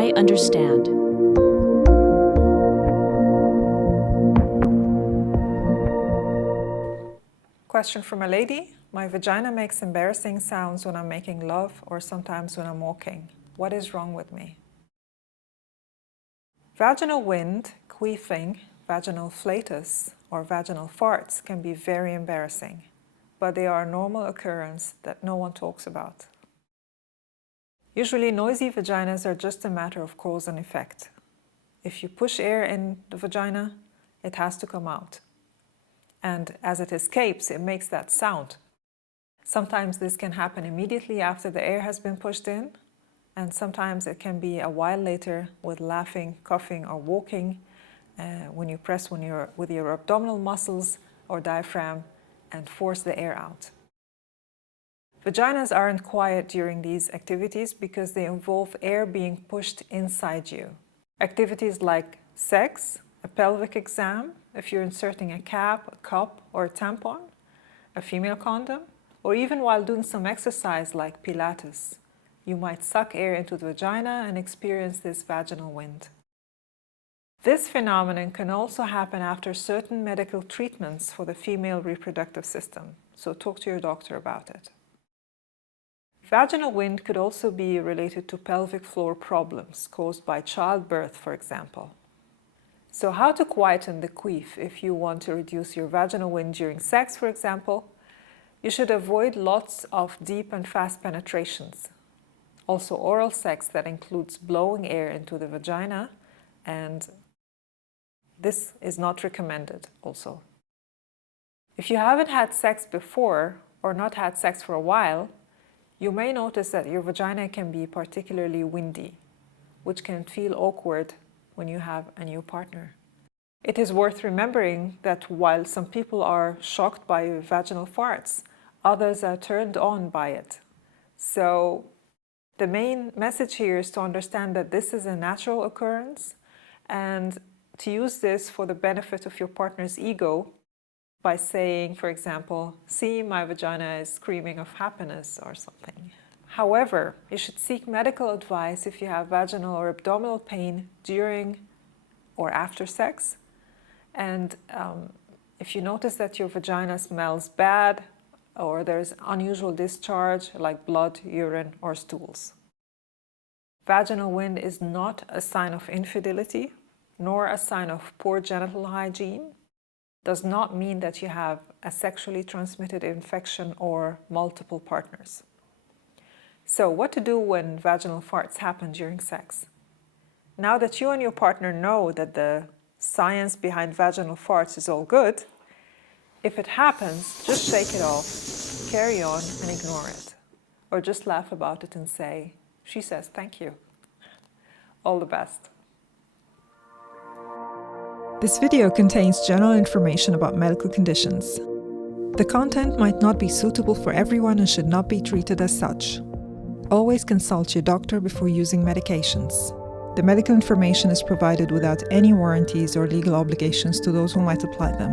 I Understand. Question from a lady. My vagina makes embarrassing sounds when I'm making love or sometimes when I'm walking. What is wrong with me? Vaginal wind, queefing, vaginal flatus, or vaginal farts can be very embarrassing, but they are a normal occurrence that no one talks about. Usually noisy vaginas are just a matter of cause and effect. If you push air in the vagina, it has to come out. And as it escapes, it makes that sound. Sometimes this can happen immediately after the air has been pushed in, and sometimes it can be a while later with laughing, coughing, or walking when you press with your abdominal muscles or diaphragm and force the air out. Vaginas aren't quiet during these activities because they involve air being pushed inside you. Activities like sex, a pelvic exam, if you're inserting a cap, a cup, or a tampon, a female condom, or even while doing some exercise like Pilates, you might suck air into the vagina and experience this vaginal wind. This phenomenon can also happen after certain medical treatments for the female reproductive system, so talk to your doctor about it. Vaginal wind could also be related to pelvic floor problems caused by childbirth, for example. So how to quieten the queef if you want to reduce your vaginal wind during sex, for example? You should avoid lots of deep and fast penetrations. Also oral sex that includes blowing air into the vagina, and this is not recommended also. If you haven't had sex before or not had sex for a while, you may notice that your vagina can be particularly windy, which can feel awkward when you have a new partner. It is worth remembering that while some people are shocked by vaginal farts, others are turned on by it. So the main message here is to understand that this is a natural occurrence and to use this for the benefit of your partner's ego by saying, for example, "See, my vagina is screaming of happiness," or something. However, you should seek medical advice if you have vaginal or abdominal pain during or after sex. And if you notice that your vagina smells bad or there's unusual discharge like blood, urine, or stools. Vaginal wind is not a sign of infidelity, nor a sign of poor genital hygiene. Does not mean that you have a sexually transmitted infection or multiple partners. So what to do when vaginal farts happen during sex? Now that you and your partner know that the science behind vaginal farts is all good, if it happens, just shake it off, carry on and ignore it. Or just laugh about it and say, "She says thank you." All the best. This video contains general information about medical conditions. The content might not be suitable for everyone and should not be treated as such. Always consult your doctor before using medications. The medical information is provided without any warranties or legal obligations to those who might apply them.